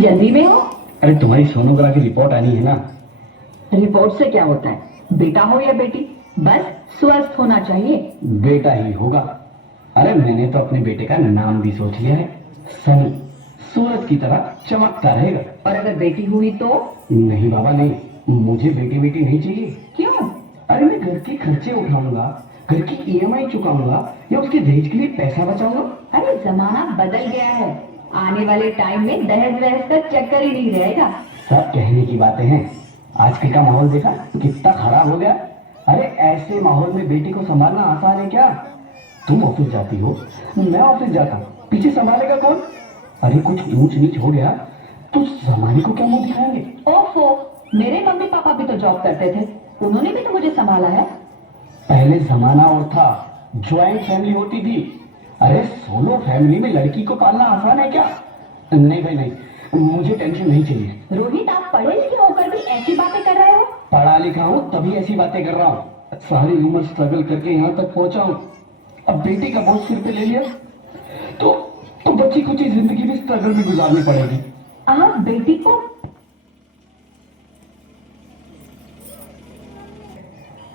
जल्दी में हो? अरे तुम्हारी सोनोग्राफी रिपोर्ट आनी है ना। रिपोर्ट से क्या होता है? बेटा हो या बेटी, बस स्वस्थ होना चाहिए। बेटा ही होगा। अरे मैंने तो अपने बेटे का नाम भी सोच लिया है, सनी। सूरज की तरह चमकता रहेगा। और अगर बेटी हुई तो? नहीं बाबा नहीं, मुझे बेटी बेटी नहीं चाहिए। क्यों? अरे मैं घर के खर्चे उठाऊंगा, घर की ईएमआई चुकाऊंगा या उसके दहेज के लिए पैसा बचाऊंगा। अरे जमाना बदल गया है, आने वाले टाइम में दहेज वहेज का चक्कर ही नहीं रहेगा। सब कहने की बातें हैं, आजकल का माहौल देखा कितना खराब हो गया। अरे ऐसे माहौल में बेटी को संभालना आसान है क्या? तुम ऑफिस जाती हो, मैं ऑफिस जाता हूँ, पीछे संभालेगा कौन? अरे कुछ ऊंच नीच हो गया तो जमाने को क्या मुंह दिखाएंगे? ओफो, मेरे मम्मी पापा भी तो जॉब करते थे, उन्होंने भी तो मुझे संभाला है। पहले जमाना और था, ज्वाइंट फैमिली होती थी। अरे सोलो फैमिली में लड़की को पालना आसान है क्या? नहीं भाई नहीं, मुझे टेंशन नहीं चाहिए। रोहित, आप पढ़े लिखे होकर भी ऐसी बातें कर रहे हो? पढ़ा लिखा हूँ तभी ऐसी बातें कर रहा हूँ। सारी उम्र स्ट्रगल करके यहाँ तक पहुंचा हूँ, अब बेटी का बोझ सिर पे ले लिया तो बच्ची कुछ जिंदगी में स्ट्रगल भी गुजारनी पड़ेगी। आप बेटी को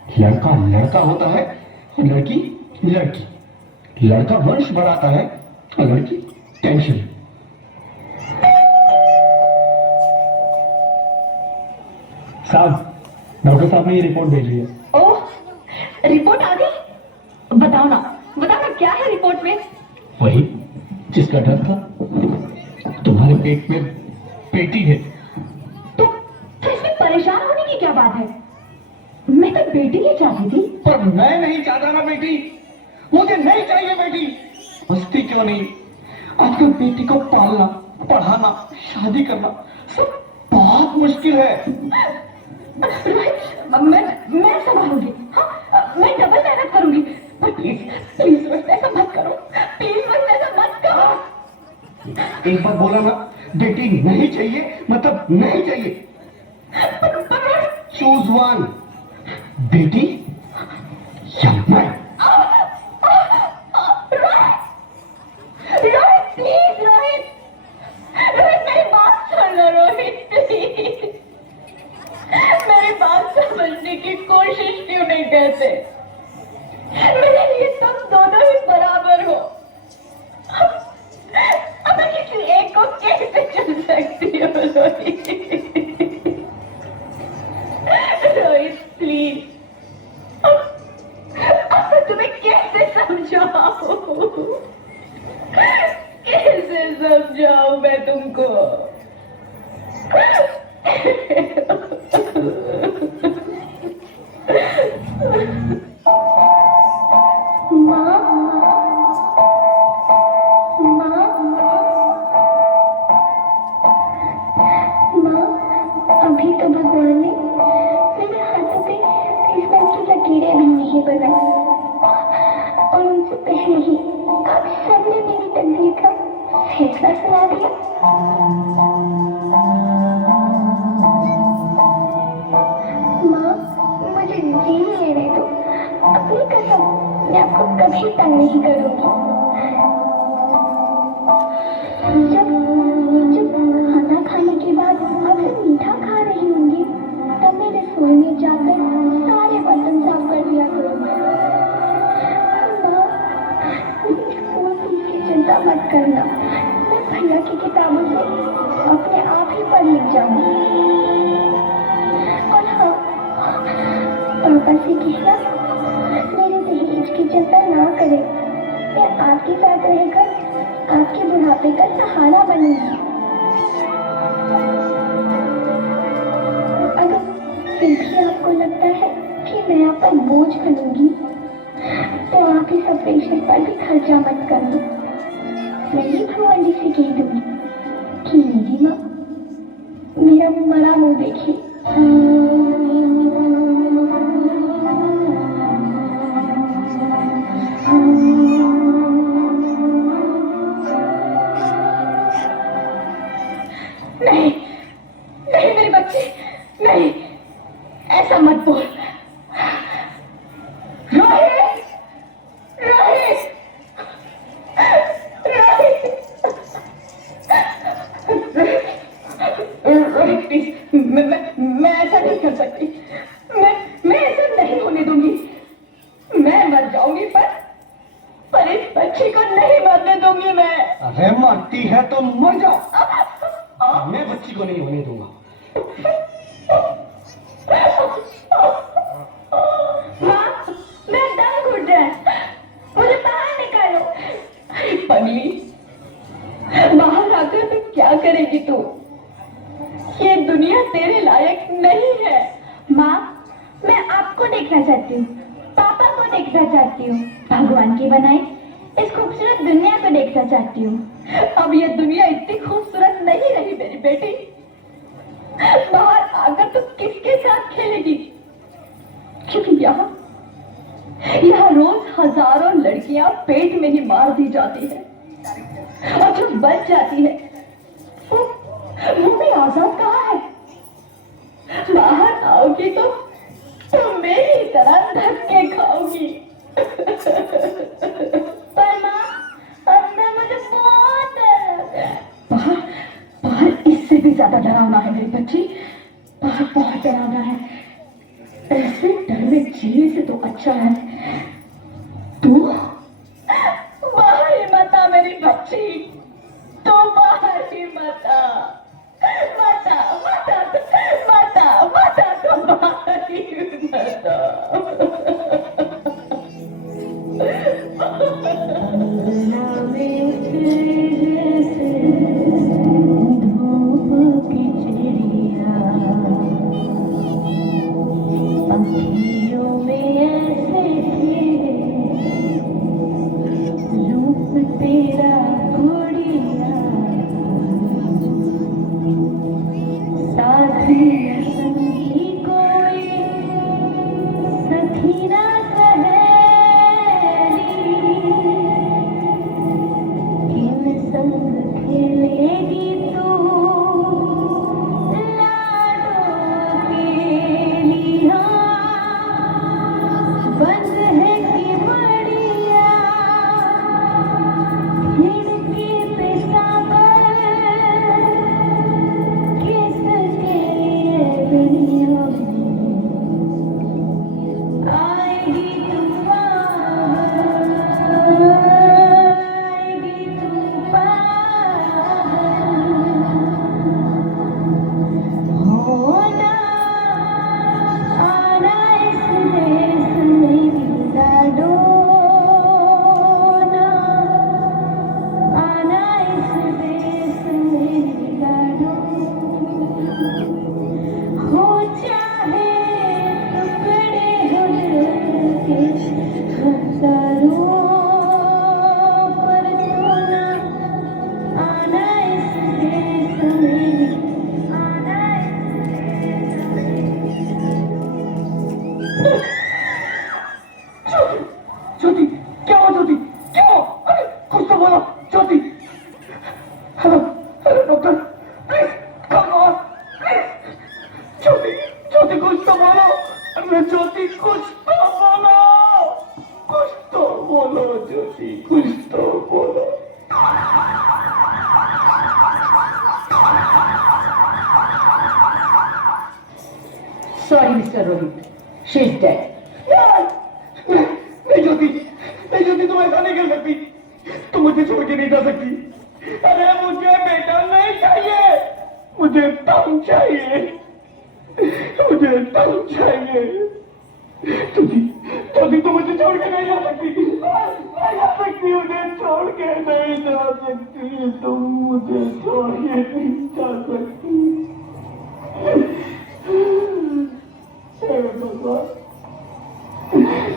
लड़का लड़का होता है, लड़की लड़की। लड़का वंश बढ़ाता है और लड़की टेंशन। साहब, डॉक्टर साहब ने ये रिपोर्ट भेज ली है। ओह, रिपोर्ट आ गई? बताओ ना क्या है रिपोर्ट में? वही जिसका डर था, तुम्हारे पेट में बेटी है। तो इसमें परेशान होने की क्या बात है? मैं तो बेटी ही चाहती थी। पर मैं नहीं चाहता ना बेटी, मुझे नहीं चाहिए बेटी। मस्ती क्यों नहीं, आजकल बेटी को पालना, पढ़ाना, शादी करना सब बहुत मुश्किल है। रोहित, मैं संभालूंगी। हाँ, मैं डबल मेहनत करूंगी। पर प्लीज प्लीज रोहित, ऐसा मत करो। प्लीज रोहित, ऐसा मत करो। एक बार बोला ना, बेटी नहीं चाहिए मतलब नहीं चाहिए। चूज वन, बेटी या मैं। रोहित प्लीज, रोहित मेरी बात सुन लो। रोहित प्लीज, मेरी बात समझने की कोशिश क्यों नहीं करते? मेरे लिए तुम दोनों ही बराबर हो। अब मैं किसी एक को कैसे चुन सकती हूँ? रोहित प्लीज, अब मैं तुम्हें कैसे समझाऊं? कैसे समझाऊं मैं तुमको? अभी तो भगवान ने मेरे हाथों पे इस बार की लकीरें भी नहीं बनाई, और उनसे पहले ही आप सबने मेरी तकदीर का फैसला सुना दिया। माँ, मुझे जी लेने दो। अपनी कसम, मैं आपको कभी तंग नहीं करूंगी। जब जब खाना खाने के बाद आप सब मीठा खा रही होंगी, तब मैं रसोई में जाकर सारे बर्तन साफ कर दिया करूँगा। माँ, स्कूल फीस की चिंता मत करना, मैं भैया की किताबों से अपने आप ही पढ़ लिख जाऊंगी। और हाँ, पापा से कहना मेरे दहेज की चिंता ना करें, मैं आपके साथ रहकर आपके बुढ़ापे का सहारा बनूंगी। अगर फिर भी आपको लगता है कि मैं आप पर बोझ बनूंगी, तो आप इस ऑपरेशन पर भी खर्चा मत करना। मैं ही भगवान जी से कह दूंगी कि मेरी माँ मेरा मरा मुंह देखी। नहीं नहीं मेरे बच्चे, नहीं, ऐसा मत बोल। रोहित, रोहित, रोहित, नहीं कर सकती। मैं ऐसा नहीं होने दूंगी। मैं मर जाऊंगी पर इस बच्ची को नहीं मरने दूंगी मैं। अरे मरती है तो मर जाओ, मैं बच्ची को नहीं होने दूंगा। माँ, मैं दम घुट रहा है, मुझे बाहर निकालो। अरे पगली, बाहर आकर तुम क्या करेगी तू? ये दुनिया तेरे लायक नहीं है। माँ, मैं आपको देखना चाहती हूँ, पापा को देखना चाहती हूँ, भगवान की बनाई इस खूबसूरत दुनिया को देखना चाहती हूँ। अब ये दुनिया इतनी खूबसूरत नहीं रही मेरी बेटी। बाहर आकर तू किसके साथ खेलेगी? क्योंकि यहाँ रोज हजारों लड़कियां पेट में ही मार दी जाती है, और जो बच जाती है वो भी आजाद कहाँ है? बाहर आओगी तो मेरी तरह धक्के खाओगी। पर माँ, अंदर मुझे बहुत डर लग रहा है। बाहर बाहर इससे भी ज्यादा डरावना है मेरी बच्ची। बाहर बहुत डरावना है। ऐसे डर में जीने से तो अच्छा है तू बाहर ही मत आ मेरी बच्ची। तू बाहर ही मत आ, मत आ, मत आ, मत आ, मत आ, तू बाहर ही मत ज्योति, क्या हुआ ज्योति? क्या हुआ? अरे कुछ तो बोलो Jyoti. Hello hello doctor, please come on please. Jyoti Jyoti कुछ तो बोलो। अरे ज्योति कुछ तो बोलो, कुछ तो बोलो ज्योति, कुछ तो बोलो। Sorry, Mr. Rohit. She's dead. नहीं ज्योति, नहीं ज्योति, तुम ऐसा नहीं कर सकती। तुम मुझे छोड़ के नहीं जा सकती। अरे मुझे बेटा नहीं चाहिए, मुझे तुम चाहिए, मुझे तुम चाहिए। ज्योति ज्योति, तुम मुझे छोड़ के नहीं जा सकती, नहीं जा सकती, मुझे छोड़ के नहीं जा सकती, तुम मुझे छोड़ के नहीं जा सकती। भगवान,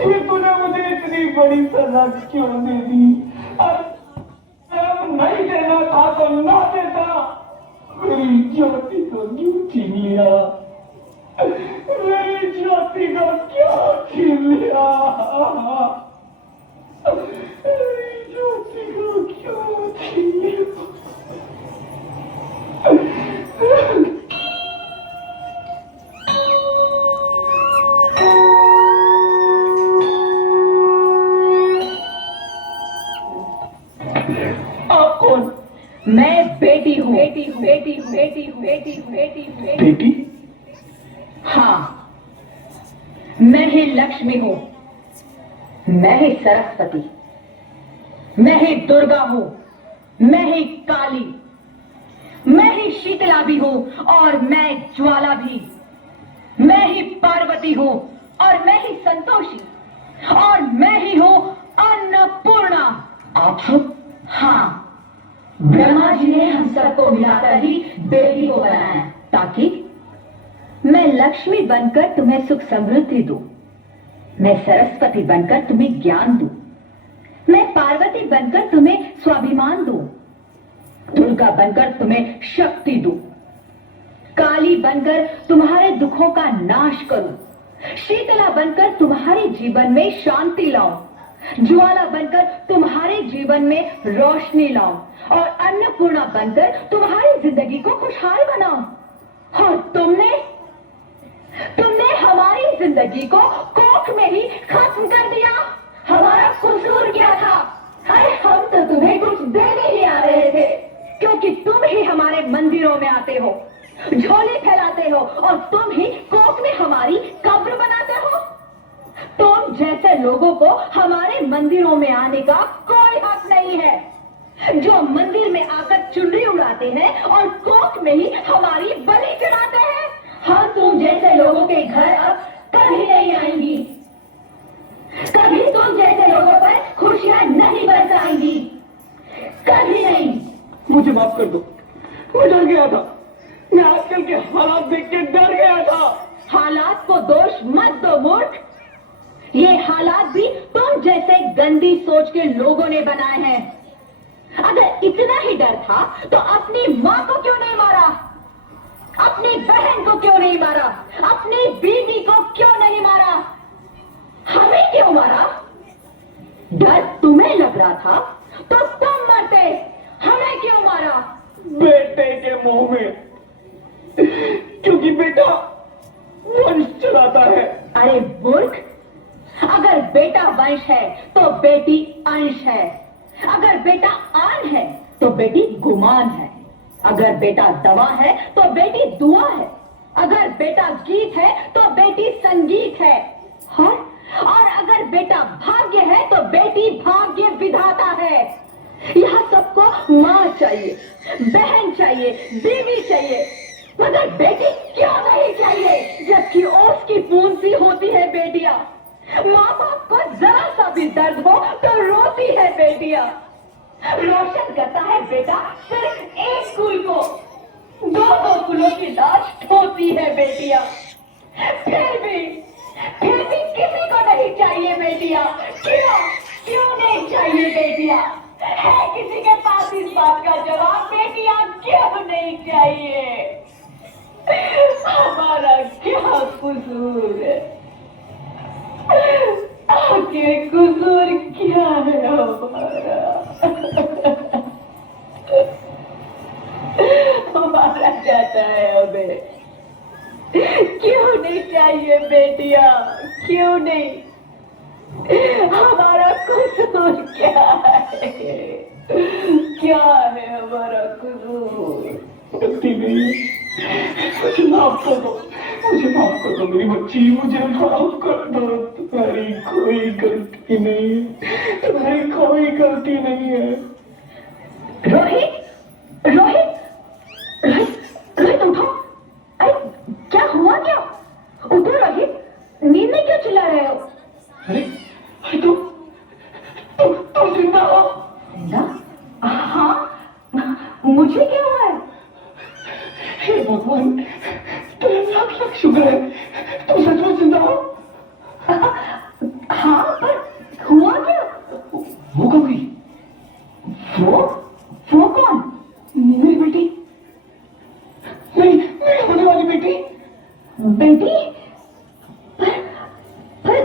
ये तूने मुझे इतनी बड़ी सजा क्यों दे दी? अब नहीं देना था तो ना देता। मेरी ज्योति को क्यों छीन लिया? मेरी ज्योति को क्यों छीन लिया? मेरी ज्योति को क्यों छीन लिया? आप कौन? मैं बेटी हूँ, बेटी हूँ, बेटी हूँ, बेटी हूँ, बेटी हूँ, बेटी हूँ, बेटी। बेटी? हाँ, मैं ही लक्ष्मी हूं, मैं ही सरस्वती, मैं ही दुर्गा हूं, मैं ही काली, मैं ही शीतला भी हूं और मैं ज्वाला भी, मैं ही पार्वती हूं और मैं ही संतोषी, और मैं ही हूं अन्नपूर्णा। आप सब? हाँ, ब्रह्मा जी ने हम सबको मिलाकर ही बेटी को बनाया, ताकि मैं लक्ष्मी बनकर तुम्हें सुख समृद्धि दूं, मैं सरस्वती बनकर तुम्हें ज्ञान दूं, मैं पार्वती बनकर तुम्हें स्वाभिमान दूं, दुर्गा बनकर तुम्हें शक्ति दूं, काली बनकर तुम्हारे दुखों का नाश करूं, शीतला बनकर तुम्हारे जीवन में शांति लाऊं, ज्वाला बनकर तुम्हारे जीवन में रोशनी लाऊं, और अन्नपूर्णा बनकर तुम्हारी जिंदगी को खुशहाल बनाऊं। और तुमने हमारी जिंदगी को कोख में ही खत्म कर दिया। हमारा कसूर क्या था? अरे हम तो तुम्हें कुछ देने ही आ रहे थे, क्योंकि तुम ही हमारे मंदिरों में आते हो, झोली फैलाते हो, और तुम ही कोख में हमारी कब्र बनाते हो। तुम जैसे लोगों को हमारे मंदिरों में आने का कोई हक नहीं है, जो मंदिर में आकर चुनरी उड़ाते हैं और कोख में ही हमारी बलि चढ़ाते हैं। हाँ, तुम जैसे लोगों के घर अब कभी नहीं आएंगी, कभी तुम जैसे लोगों पर खुशियां नहीं बरसाएंगी, कभी नहीं। मुझे माफ कर दो, मैं डर गया था। मैं आजकल के हालात देख के डर गया था। हालात को दोष मत दो मूर्ख, ये हालात भी तुम जैसे गंदी सोच के लोगों ने बनाए हैं। अगर इतना ही डर था तो अपनी मां को क्यों नहीं मारा, अपनी बहन को क्यों नहीं मारा, अपनी बीवी को क्यों नहीं मारा, हमें क्यों मारा? डर तुम्हें लग रहा था तो तुम मरते, हमें क्यों मारा? बेटे के मुंह में, क्योंकि बेटा वंश चलाता है। अरे मूर्ख, अगर बेटा वंश है तो बेटी अंश है, अगर बेटा आन है तो बेटी गुमान है, अगर बेटा दवा है तो बेटी दुआ है, अगर बेटा गीत है तो बेटी संगीत है, और अगर बेटा भाग्य है तो बेटी भाग्य विधाता है। यह सबको माँ चाहिए, बहन चाहिए, बीवी चाहिए, मगर बेटी क्यों नहीं चाहिए? जबकि ओस की बूंद सी होती है बेटियां, माँ बाप को जरा सा भी दर्द हो तो रोती है बेटियां। रोशन करता है बेटा सिर्फ एक कुल को, दो कुलों की लाश ढोती है बेटियां। फिर भी किसी को नहीं चाहिए बेटियां। क्यों नहीं चाहिए बेटियां? है किसी के पास इस बात का जवाब? बेटियां क्यों नहीं चाहिए? हमारा क्या कसूर है? आखिर कसूर क्या है हमारा जाता है हमें। क्यों नहीं चाहिए बेटियां? क्यों नहीं? हमारा कसूर क्या है? क्या है हमारा कसूर? गलती नहीं, मुझे माफ कर दो, मुझे माफ कर दो मेरी बच्ची, मुझे माफ कर दो। तुम्हारी कोई गलती नहीं है, तुम्हारी कोई गलती नहीं है। रोहित, रोहित, रोहित, रोहित उठो। अरे क्या हुआ? क्या? उठो रोहित, नींद में क्यों चिल्ला रहे हो? अरे तुम जिंदा हो? जिंदा? हाँ, मुझे क्या हुआ है? हे भगवान, तेरे लाख लाख शुक्र है, तुम सचमुच जिंदा हो। हाँ, पर हुआ क्या? वो कब हुई? वो कौन? मेरी बेटी, मेरी होने वाली बेटी। बेटी? पर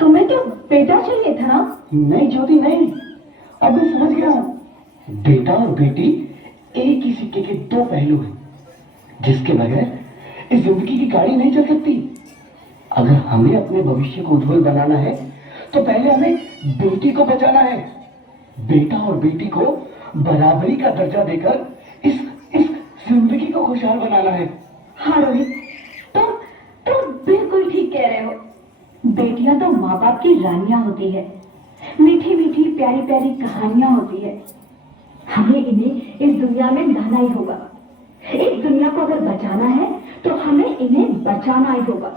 तुम्हें तो बेटा चाहिए था ना? नहीं ज्योति, नहीं, अब मैं समझ गया हूँ। बेटा और बेटी एक ही सिक्के के दो पहलू हैं, जिसके बगैर इस जिंदगी की गाड़ी नहीं चल सकती। अगर हमें अपने भविष्य को उज्जवल बनाना है तो पहले हमें बेटी को बचाना है। बेटा और बेटी को बराबरी का दर्जा देकर इस जिंदगी को खुशहाल बनाना है। हाँ रोहित, तुम बिल्कुल ठीक कह रहे हो। बेटियां तो माँ बाप की रानियां होती है, मीठी मीठी प्यारी प्यारी कहानियां होती है। हमें इन्हें इस दुनिया में लाना ही होगा। इस दुनिया को अगर बचाना है तो हमें इन्हें बचाना ही होगा।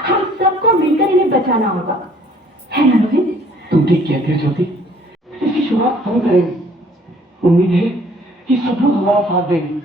हम सबको मिलकर इन्हें बचाना होगा, है ना रोहित? तुम ठीक कहते हो ज्योति, इसकी शुरुआत हम करेंगे। उम्मीद है कि सब लोग हमारा साथ देंगे।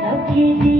सबके दिल